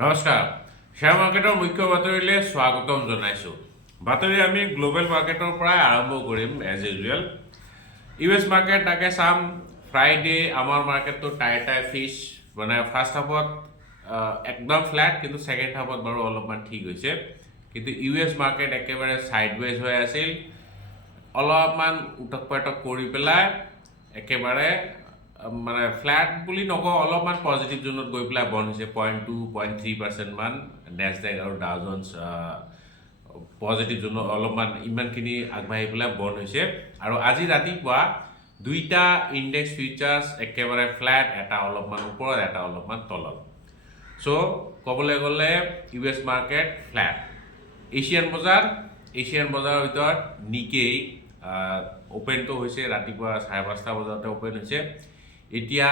নমস্কাৰ শ্বেয়াৰ মাৰ্কেটৰ মুখ্য বাতৰিলৈ স্বাগতম জনাইছোঁ। বাতৰি আমি গ্লোবেল মাৰ্কেটৰ পৰাই আৰম্ভ কৰিম এজ ইউজুৱেল। US মাৰ্কেট তাকে চাম। ফ্ৰাইডে আমাৰ মাৰ্কেটটো টাই ফিছ মানে ফাৰ্ষ্ট হাফত একদম ফ্লেট, কিন্তু ছেকেণ্ড হাফত বাৰু অলপমান ঠিক হৈছে। কিন্তু US মাৰ্কেট একেবাৰে ছাইডৱেজ হৈ আছিল, অলপমান উটক পাটক কৰি পেলাই একেবাৰে মানে ফ্লেট বুলি নকওঁ, অলপমান পজিটিভ জোনত গৈ পেলাই বন্ধ হৈছে 0.2-0.3% মান। নেছডেক আৰু ডাও জোন্স পজিটিভ জোনত অলপমান ইমানখিনি আগবাঢ়ি পেলাই বন্ধ হৈছে। আৰু আজি ৰাতিপুৱা দুইটা ইণ্ডেক্স ফিউচাৰ্ছ একেবাৰে ফ্লেট, এটা অলপমান ওপৰত এটা অলপমান তলত। চ' ক'বলৈ গ'লে US মাৰ্কেট ফ্লেট। এছিয়ান বজাৰৰ ভিতৰত নিকেই অ'পেনটো হৈছে ৰাতিপুৱা 5:30 বজাতে অ'পেন হৈছে। এতিয়া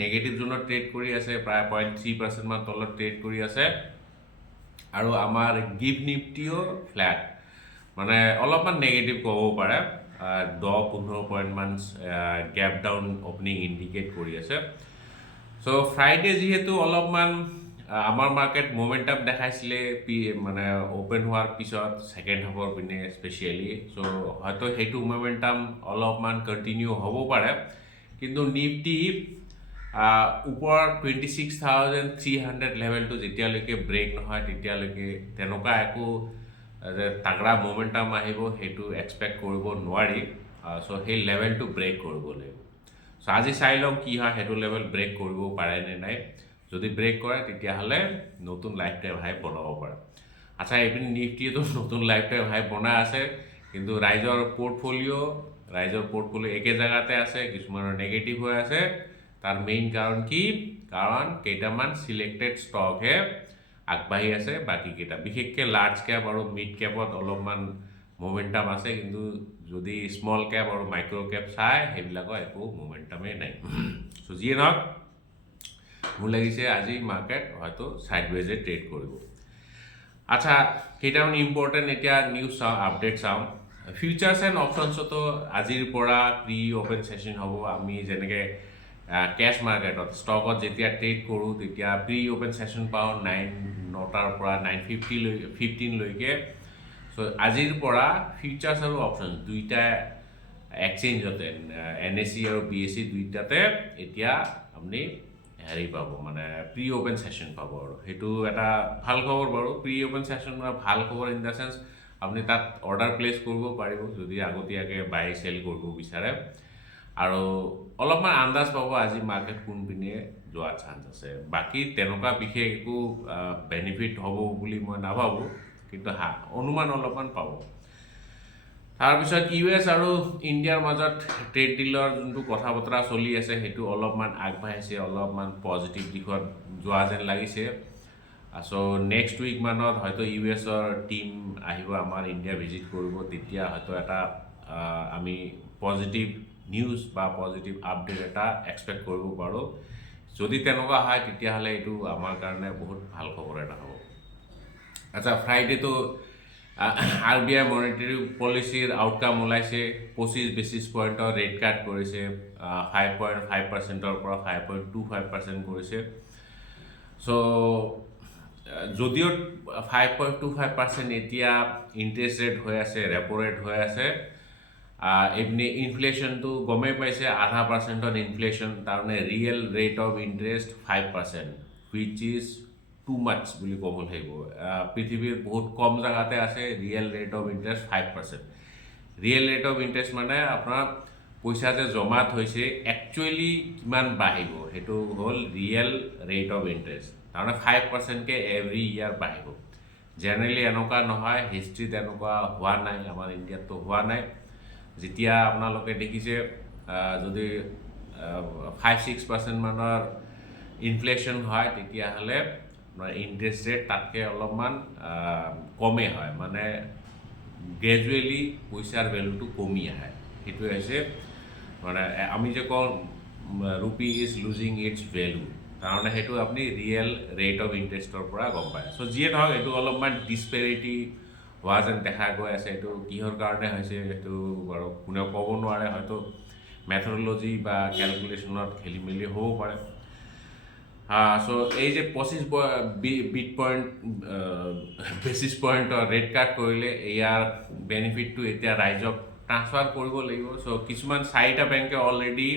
নেগেটিভ জোনত ট্ৰেড কৰি আছে, প্ৰায় 0.3% মান তলত ট্ৰেড কৰি আছে। আৰু আমাৰ গিফ্ট নিফটিও ফ্লেট, মানে অলপমান নেগেটিভ ক'ব পাৰে, 10-15 পইণ্ট মান গেপ ডাউন অপেনিং ইণ্ডিকেট কৰি আছে। চ' ফ্ৰাইডে যিহেতু অলপমান আমাৰ মাৰ্কেট মোমেণ্টাম দেখাইছিলে মানে অ'পেন হোৱাৰ পিছত ছেকেণ্ড হাফৰ পিনে স্পেচিয়েলি। চ' হয়তো সেইটো মোমেণ্টাম অলপমান কণ্টিনিউ হ'ব পাৰে, কিন্তু নিফটি ওপৰৰ 26,300 লেভেলটো যেতিয়ালৈকে ব্ৰেক নহয় তেতিয়ালৈকে তেনেকুৱা একো যে তাগৰা মোমেণ্টাম আহিব সেইটো এক্সপেক্ট কৰিব নোৱাৰি। চ' সেই লেভেলটো ব্ৰেক কৰিব লাগিব। চ' আজি চাই লওঁ কি হয়, সেইটো লেভেল ব্ৰেক কৰিব পাৰে নে নাই। যদি ব্ৰেক কৰে তেতিয়াহ'লে নতুন লাইফ টাইম হাই বনাব পাৰে। আচ্ছা, এইপিনে নিফটিয়েতো নতুন লাইফ টাইম হাই বনাই আছে, কিন্তু ৰাইজৰ পৰ্টফলিঅ' একে জেগাতে আছে, কিছুমানৰ নেগেটিভ হৈ আছে। তাৰ মেইন কাৰণ কি? কাৰণ কেইটামান চিলেক্টেড ষ্টকহে আগবাঢ়ি আছে, বাকীকেইটা বিশেষকৈ লাৰ্জ কেপ আৰু মিড কেপত অলপমান মোমেণ্টাম আছে, কিন্তু যদি স্মল কেপ আৰু মাইক্ৰ' কেপ চাই সেইবিলাকৰ একো মোমেণ্টামেই নাই। চ' যিয়ে নহওক, মোৰ লাগিছে আজি মাৰ্কেট হয়তো ছাইডৱেজে ট্ৰেড কৰিব। আচ্ছা, কেইটামান ইম্পৰ্টেণ্ট এতিয়া নিউজ চাওঁ, আপডেট চাওঁ। ফিউচাৰ্ছ এণ্ড অপশ্যনছতো আজিৰ পৰা প্ৰি অ'পেন ছেশ্যন হ'ব। আমি যেনেকৈ কেছ মাৰ্কেটত ষ্টকত যেতিয়া ট্ৰেড কৰোঁ তেতিয়া প্ৰি অ'পেন ছেশ্যন পাওঁ 9টাৰ পৰা 9:15লৈকে। চ' আজিৰ পৰা ফিউচাৰ্ছ আৰু অপশ্যন দুইটা এক্সচেঞ্জতে NSE আৰু BSE দুইটাতে এতিয়া আপুনি হেৰি পাব, মানে প্ৰি অ'পেন ছেশ্যন পাব। আৰু সেইটো এটা ভাল খবৰ বাৰু। প্ৰি অ'পেন ছেশ্যন মানে ভাল খবৰ ইন দ্য চেন্স আপুনি তাত অৰ্ডাৰ প্লেচ কৰিব পাৰিব যদি আগতীয়াকৈ বাই চেল কৰিব বিচাৰে। আৰু অলপমান আন্দাজ পাব আজি মাৰ্কেট কোনপিনে যোৱাৰ চান্স আছে। বাকী তেনেকুৱা বিশেষ একো বেনিফিট হ'ব বুলি মই নাভাবোঁ, কিন্তু অনুমান অলপমান পাব। তাৰপিছত US আৰু ইণ্ডিয়াৰ মাজত ট্ৰেড ডিলৰ যোনটো কথা বতৰা চলি আছে সেইটো অলপমান আগবাঢ়িছে, অলপমান পজিটিভ দিশত যোৱা যেন লাগিছে। চ' নেক্সট উইক মানত হয়তো US-ৰ টীম আহিব আমাৰ ইণ্ডিয়া ভিজিট কৰিব, তেতিয়া হয়তো এটা আমি পজিটিভ নিউজ বা পজিটিভ আপডেট এটা এক্সপেক্ট কৰিব পাৰোঁ। যদি তেনেকুৱা হয় তেতিয়াহ'লে এইটো আমাৰ কাৰণে বহুত ভাল খবৰ এটা হ'ব। আচ্ছা, ফ্ৰাইডেটো RBI মনিটাৰী পলিচিৰ আউটকাম ওলাইছে। 25 বেচিছ পইণ্টৰ ৰেট কাট কৰিছে, 5.5%-ৰ পৰা 5.25% কৰিছে। চ' যদিও 5.25% এতিয়া ইণ্টাৰেষ্ট ৰেট হৈ আছে, ৰেপ' ৰেট হৈ আছে, এইপিনে ইনফ্লেশ্যনটো গমেই পাইছে 0.5% ইনফ্লেশ্যন, তাৰমানে real rate of interest 5%, which is too much বুলি ক'ব লাগিব। পৃথিৱীৰ বহুত কম জেগাতে আছে real rate of interest 5%। Real rate of interest মানে আপোনাৰ পইচা যে জমা থৈছে একচুৱেলি কিমান বাঢ়িব, সেইটো হ'ল ৰিয়েল ৰেট অফ ইণ্টাৰেষ্ট। তাৰমানে 5%কৈ এভৰি ইয়াৰ বাঢ়িব। জেনেৰেলি এনেকুৱা নহয়, হিষ্ট্ৰীত এনেকুৱা হোৱা নাই, আমাৰ ইণ্ডিয়াততো হোৱা নাই। যেতিয়া আপোনালোকে দেখিছে যদি 5-6% মানৰ ইনফ্লেশ্যন হয় তেতিয়াহ'লে আপোনাৰ ইণ্টাৰেষ্ট ৰেট তাতকৈ অলপমান কমেই হয়, মানে গ্ৰেজুৱেলি পইচাৰ ভেলুটো কমি আহে। সেইটোৱে হৈছে মানে আমি যে কওঁ rupee is losing its value, তাৰমানে সেইটো আপুনি ৰিয়েল ৰেট অফ ইণ্টাৰেষ্টৰ পৰা গম পায়। চ' যিয়ে নহওক, এইটো অলপমান ডিছপেৰিটি হোৱা যেন দেখা গৈ আছে। এইটো কিহৰ কাৰণে হৈছে সেইটো বাৰু কোনেও ক'ব নোৱাৰে, হয়তো মেথডলজি বা কেলকুলেশ্যনত খেলি মেলি হ'ব পাৰে। সো এই যে 25 বিট পইণ্ট বেচিছ পইণ্টৰ ৰেট কাট কৰিলে ইয়াৰ বেনিফিটটো এতিয়া ৰাইজক ট্ৰান্সফাৰ কৰিব লাগিব। চ' কিছুমান 4টা বেংকে অলৰেডি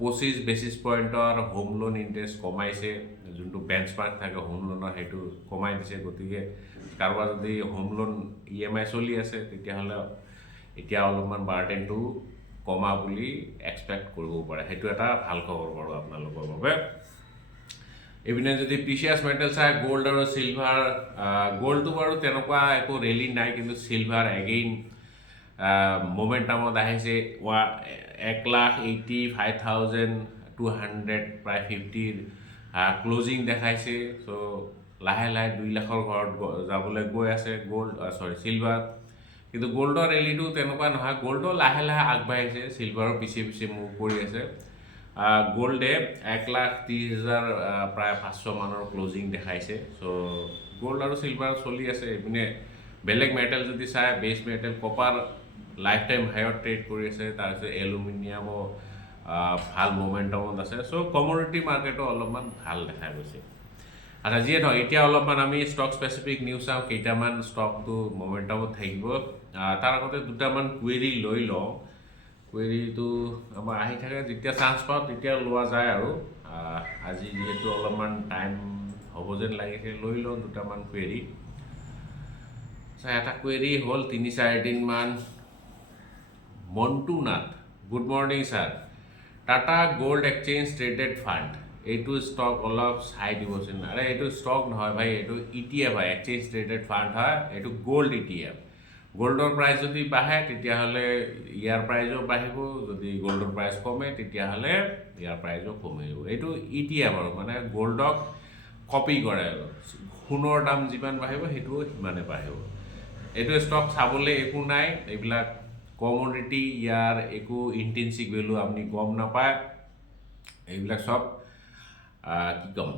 25 বেচিছ পইণ্টৰ হোম লোন ইণ্টাৰেষ্ট কমাইছে, যোনটো বেঞ্চমাৰ্ক থাকে হোম লোনৰ সেইটো কমাই দিছে। গতিকে কাৰোবাৰ যদি হোম লোন EMI চলি আছে তেতিয়াহ'লে এতিয়া অলপমান বাৰ্ডেনটো কমা বুলি এক্সপেক্ট কৰিব পাৰে। সেইটো এটা ভাল খবৰ বাৰু আপোনালোকৰ বাবে। এইপিনে যদি প্ৰিচিয়াছ মেটেল চাই গ'ল্ড আৰু চিলভাৰ, গ'ল্ডটো বাৰু তেনেকুৱা একো ৰেলী নাই, কিন্তু চিলভাৰ এগেইন মোমেণ্টামত আহিছে। 1,85,200 প্ৰায় 50 ক্লজিং দেখাইছে। চ' লাহে লাহে 2 লাখৰ ঘৰত যাবলৈ গৈ আছে চিলভাৰ। কিন্তু গ'ল্ডৰ ৰেলীটো তেনেকুৱা নহয়, গ'ল্ডো লাহে লাহে আগবাঢ়িছে, চিলভাৰৰ পিছে পিছে মুভ কৰি আছে। গ'ল্ডে 1,30,000 প্ৰায় 500 মানৰ ক্লজিং দেখাইছে। চ' গ'ল্ড আৰু চিলভাৰ চলি আছে। এইপিনে বেলেগ মেটেল যদি চাই, বেছ মেটেল কপাৰ লাইফ টাইম হাইত ট্ৰেড কৰি আছে। তাৰপিছত এলুমিনিয়ামো ভাল মোমেণ্টামত আছে। চ' কমোডিটি মাৰ্কেটো অলপমান ভাল দেখা গৈছে। আচ্ছা, যিয়ে নহয় এতিয়া অলপমান আমি ষ্টক স্পেচিফিক নিউজ চাওঁ, কেইটামান ষ্টকটো মোমেণ্টামত থাকিব। তাৰ আগতে দুটামান কুৱেৰি লৈ লওঁ। কুৱেৰিটো আমাৰ আহি থাকে, যেতিয়া চান্স পাওঁ তেতিয়া লোৱা যায় আৰু আজি যিহেতু অলপমান টাইম হ'ব যেন লাগিছে, লৈ লওঁ দুটামান কুৱেৰি। এটা কুৱেৰি হ'ল 3-4 দিনমান। Montu Nath, good morning sir. Tata gold exchange traded fund, এইটো ষ্টক অলপ চাই দিবচোন। আৰে এইটো ষ্টক নহয় ভাই, এইটো ETF হয়, এক্সচেঞ্জ ট্ৰেডেড ফাণ্ড হয়। এইটো গ'ল্ড ETF। গ'ল্ডৰ প্ৰাইচ যদি বাঢ়ে তেতিয়াহ'লে ইয়াৰ প্ৰাইজো বাঢ়িব, যদি গ'ল্ডৰ প্ৰাইচ কমে তেতিয়াহ'লে ইয়াৰ প্ৰাইজো কমিব। এইটো ETF আৰু মানে গ'ল্ডক কপি কৰে আৰু সোণৰ দাম যিমান বাঢ়িব সেইটোও সিমানে বাঢ়িব। এইটো ষ্টক চাবলৈ একো নাই, এইবিলাক কমোডিটি, ইয়াৰ একো ইণ্টেনচিক ভেলু আপুনি গম নাপায়। এইবিলাক চব কি ক'ম,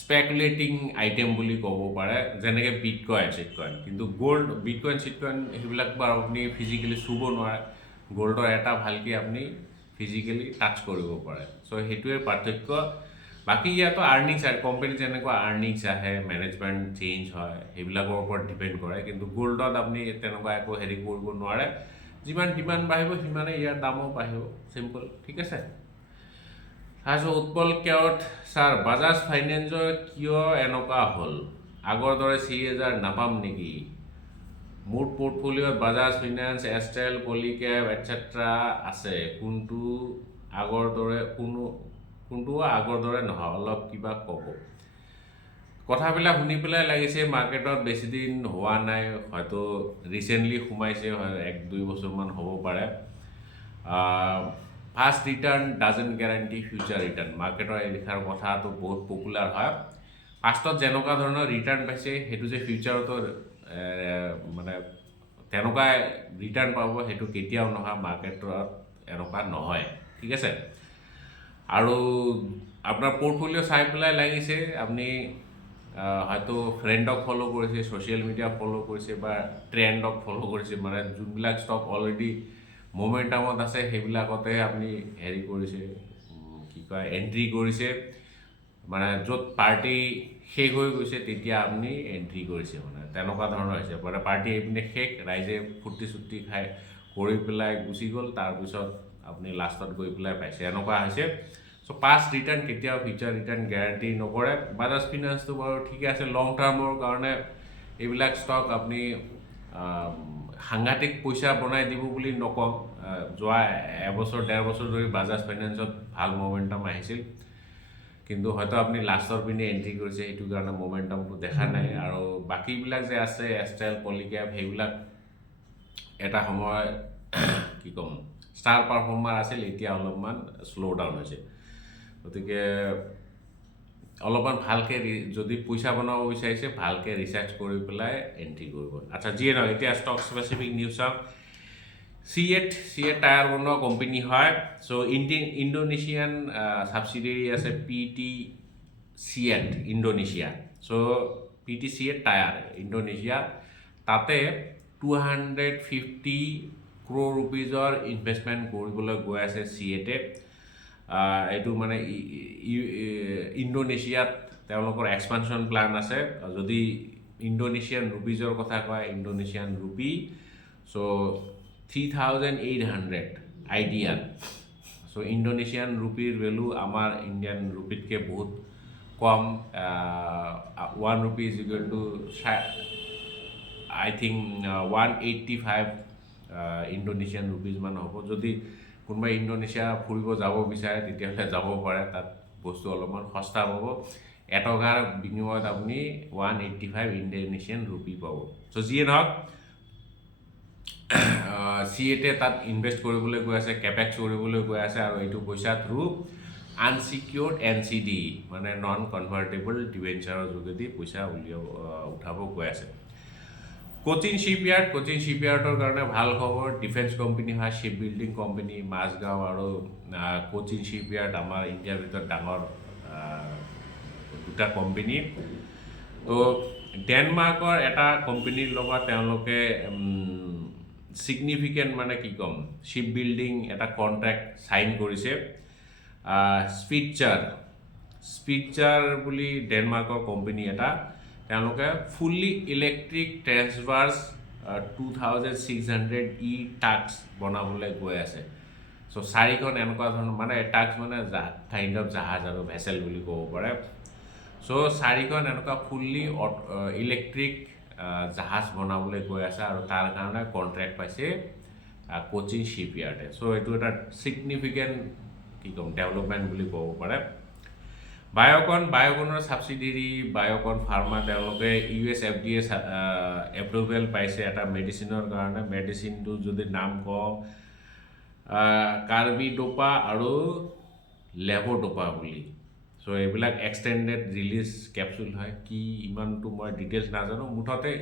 স্পেকুলেটিং আইটেম বুলি ক'ব পাৰে, যেনেকৈ বিটকইন চিটকইন। কিন্তু গ'ল্ড, বিটকইন চিটকইন সেইবিলাক বাৰু আপুনি ফিজিকেলি চুব নোৱাৰে। গ'ল্ডৰ এটা ভালকৈ আপুনি ফিজিকেলি টাচ কৰিব পাৰে। চ' সেইটোৱে পাৰ্থক্য। বাকী ইয়াতো আৰ্নিংছ আহে, কোম্পানী যেনেকুৱা আৰ্নিংছ আহে, মেনেজমেণ্ট চেঞ্জ হয়, সেইবিলাকৰ ওপৰত ডিপেণ্ড কৰে। কিন্তু গ'ল্ডত আপুনি তেনেকুৱা একো হেৰি কৰিব নোৱাৰে। যিমান ডিমাণ্ড বাঢ়িব সিমানে ইয়াৰ দামো বাঢ়িব, চিম্পল। ঠিক আছে। তাৰপিছত উৎপল কেওট, ছাৰ বাজাজ ফাইনেন্সৰ কিয় এনেকুৱা হ'ল? আগৰ দৰে 4,000 নাপাম নেকি? মোৰ পৰ্টফলিঅ'ত বাজাজ ফাইনেন্স, এষ্টেল, পলিকেপ এটচেট্ৰা আছে, কোনটোও আগৰ দৰে নহয়, অলপ কিবা ক'ব। কথাবিলাক শুনি পেলাই লাগিছে মাৰ্কেটত বেছি দিন হোৱা নাই, হয়তো ৰিচেণ্টলি সোমাইছে, হয় 1-2 বছৰমান হ'ব পাৰে। Past return doesn't guarantee future return, মাৰ্কেটৰ এই লিখাৰ কথাটো বহুত পপুলাৰ হয়। ফাষ্টত যেনেকুৱা ধৰণৰ ৰিটাৰ্ণ পাইছে সেইটো যে ফিউচাৰতো মানে তেনেকুৱা ৰিটাৰ্ণ পাব সেইটো কেতিয়াও নহয়, মাৰ্কেটত এনেকুৱা নহয়। ঠিক আছে। আৰু আপোনাৰ পৰ্টফলিঅ' চাই পেলাই লাগিছে আপুনি হয়তো ফ্ৰেণ্ডক ফ'ল' কৰিছে, ছ'চিয়েল মিডিয়া ফ'ল' কৰিছে বা ট্ৰেণ্ডক ফ'ল' কৰিছে, মানে যোনবিলাক ষ্টক অলৰেডি মোমেণ্টামত আছে সেইবিলাকতে আপুনি হেৰি কৰিছে, কি কয়, এণ্ট্ৰি কৰিছে। মানে য'ত পাৰ্টি শেষ হৈ গৈছে তেতিয়া আপুনি এণ্ট্ৰি কৰিছে, মানে তেনেকুৱা ধৰণৰ হৈছে। মানে পাৰ্টি এইপিনে শেষ, ৰাইজে ফূৰ্তি চুৰ্তি খাই কৰি পেলাই গুচি গ'ল, তাৰপিছত আপুনি লাষ্টত গৈ পেলাই পাইছে, এনেকুৱা হৈছে। চ' পাষ্ট ৰিটাৰ্ণ কেতিয়াও ফিউচাৰ ৰিটাৰ্ণ গেৰাণ্টি নকৰে। বাজাজ ফিনান্সটো বাৰু ঠিকে আছে, লং টাৰ্মৰ কাৰণে এইবিলাক ষ্টক আপুনি সাংঘাতিক পইচা বনাই দিব বুলি নকওঁ। যোৱা 1-1.5 বছৰ ধৰি বাজাজ ফাইনেন্সত ভাল মোমেণ্টাম আহিছিল, কিন্তু হয়তো আপুনি লাষ্টৰ পিনে এণ্ট্ৰি কৰিছে, সেইটো কাৰণে মোমেণ্টামটো দেখা নাই। আৰু বাকীবিলাক যে আছে এষ্টেল, পলিকেপ, সেইবিলাক এটা সময় কি ক'ম ষ্টাৰ পাৰফৰ্মাৰ আছিল, এতিয়া অলপমান শ্ল' ডাউন হৈছে। গতিকে অলপমান ভালকৈ যদি পইচা বনাব বিচাৰিছে ভালকৈ ৰিচাৰ্চ কৰি পেলাই এণ্ট্ৰি কৰিব। আচ্ছা, যিয়ে নহয় এতিয়া ষ্টক স্পেচিফিক নিউজ চাওক। C8 টায়াৰ বনোৱা কোম্পানী হয়। চ' ইণ্ডোনেছিয়ান ছাবচিডিয়াৰী আছে PT-C8 ইণ্ডোনেছিয়া। চ' PT-C8 টায়াৰ ইণ্ডোনেছিয়া, তাতে 250 crore rupees ইনভেষ্টমেণ্ট কৰিবলৈ গৈ আছে C8-এ। এইটো মানে ইণ্ডোনেছিয়াত তেওঁলোকৰ এক্সপানশ্যন প্লান আছে যদি ইণ্ডোনেছিয়ান ৰুপিজৰ কথা কয় ইণ্ডোনেছিয়ান ৰুপি চ' 3,800 আইডিয়াল চ' ইণ্ডোনেছিয়ান ৰুপিৰ ভেলু আমাৰ ইণ্ডিয়ান ৰুপিতকৈ বহুত কম 1 rupee is equal to I think 185 Indonesian rupees মান হ'ব যদি কোনোবাই ইণ্ডোনেছিয়া ফুৰিব যাব বিচাৰে তেতিয়াহ'লে যাব পাৰে তাত বস্তু অলপমান সস্তা পাব এটকাৰ বিনিময়ত আপুনি 185 ইণ্ডোনেছিয়ান ৰুপি পাব চ' যিয়ে নহওক চিএটে তাত ইনভেষ্ট কৰিবলৈ গৈ আছে কেপেক্স কৰিবলৈ গৈ আছে আৰু এইটো পইচা থ্ৰু আনচিকিউৰ্ড NCD মানে নন কনভাৰ্টেবল ডিবেঞ্চাৰৰ যোগেদি পইচা উঠাব গৈ আছে কোচিন শ্বিপয়াৰ্ডৰ কাৰণে ভাল খবৰ ডিফেন্স কোম্পানী হয় শ্বিপ বিল্ডিং কোম্পানী মাজগাঁও আৰু কোচিন শ্বিপয়াৰ্ড আমাৰ ইণ্ডিয়াৰ ভিতৰত ডাঙৰ দুটা কোম্পানী তো ডেনমাৰ্কৰ এটা কোম্পানীৰ লগত তেওঁলোকে ছিগনিফিকেণ্ট মানে কি ক'ম শ্বিপ বিল্ডিং এটা কণ্ট্ৰেক্ট চাইন কৰিছে স্পিটচাৰ বুলি ডেনমাৰ্কৰ কোম্পানী এটা তেওঁলোকে ফুল্লি ইলেক্ট্ৰিক ট্ৰেন্সভাৰ্ছ 2,600 টাক্স বনাবলৈ গৈ আছে চ' 4খন এনেকুৱা ধৰণৰ মানে টাক্স মানে কাইণ্ড অফ জাহাজ আৰু ভেচেল বুলি ক'ব পাৰে চ' 4খন এনেকুৱা ফুল্লি ইলেক্ট্ৰিক জাহাজ বনাবলৈ গৈ আছে আৰু তাৰ কাৰণে কণ্ট্ৰেক্ট পাইছে কোচিন শ্বিপয়াৰ্ডে চ' এইটো এটা ছিগনিফিকেণ্ট কি ক'ম ডেভেলপমেণ্ট বুলি ক'ব পাৰে বায়'কনৰ ছাবচিডিৰী বায়'কন ফাৰ্মা তেওঁলোকে US FDA এপ্ৰুভেল পাইছে এটা মেডিচিনৰ কাৰণে মেডিচিনটো যদি নাম কওঁ কাৰ্বিডোপা আৰু লেভোডোপা বুলি চ' এইবিলাক এক্সটেণ্ডেড ৰিলিজ কেপচুল হয় কি ইমানটো মই ডিটেইলছ নাজানো মুঠতে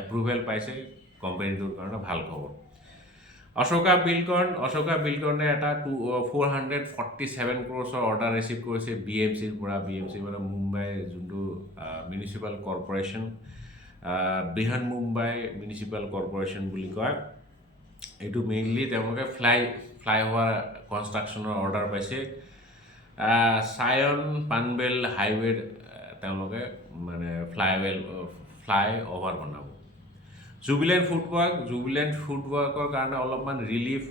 এপ্ৰুভেল পাইছে কোম্পানীটোৰ কাৰণে ভাল খবৰ অশোকা বিলকৰ্ণে এটা 447 ক্ৰ'ৰ্ছৰ অৰ্ডাৰ ৰিচিভ কৰিছে BMCৰ পৰা BMC মানে মুম্বাই যোনটো municipal corporation Brihan Mumbai municipal corporation বুলি কয় এইটো মেইনলি তেওঁলোকে ফ্লাই হোৱা কনষ্ট্ৰাকশ্যনৰ অৰ্ডাৰ পাইছে চায়ন পানবেল হাইৱেৰ তেওঁলোকে মানে ফ্লাই অভাৰ বনাব জুবিলেণ্ট ফুডৱৰ্কৰ কাৰণে অলপমান ৰিলিফ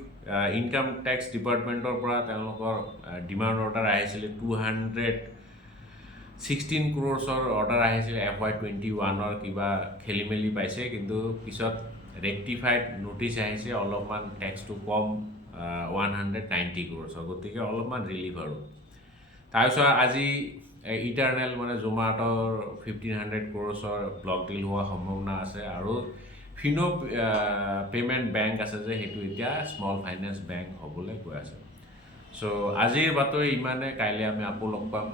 ইনকাম টেক্স ডিপাৰ্টমেণ্টৰ পৰা তেওঁলোকৰ ডিমাণ্ড অৰ্ডাৰ আহিছিলে 216 ক্ৰ'ৰ্ছৰ অৰ্ডাৰ আহিছিলে FY21ৰ কিবা খেলি মেলি পাইছে কিন্তু পিছত ৰেক্টিফাইড নটিচ আহিছে অলপমান টেক্সটো কম 190 ক্ৰ'ৰ্ছৰ গতিকে অলপমান ৰিলিফ আৰু তাৰপিছত আজি ইটাৰনেল মানে জোমাটোৰ 1,500 ক্ৰ'ৰ্ছৰ ব্লক ডিল হোৱাৰ সম্ভাৱনা আছে আৰু ফিনো পে'মেণ্ট বেংক আছে যে সেইটো এতিয়া স্মল ফাইনেন্স বেংক হ'বলৈ গৈ আছে চ' আজিৰ বাতৰি ইমানে কাইলৈ আমি আকৌ লগ পাম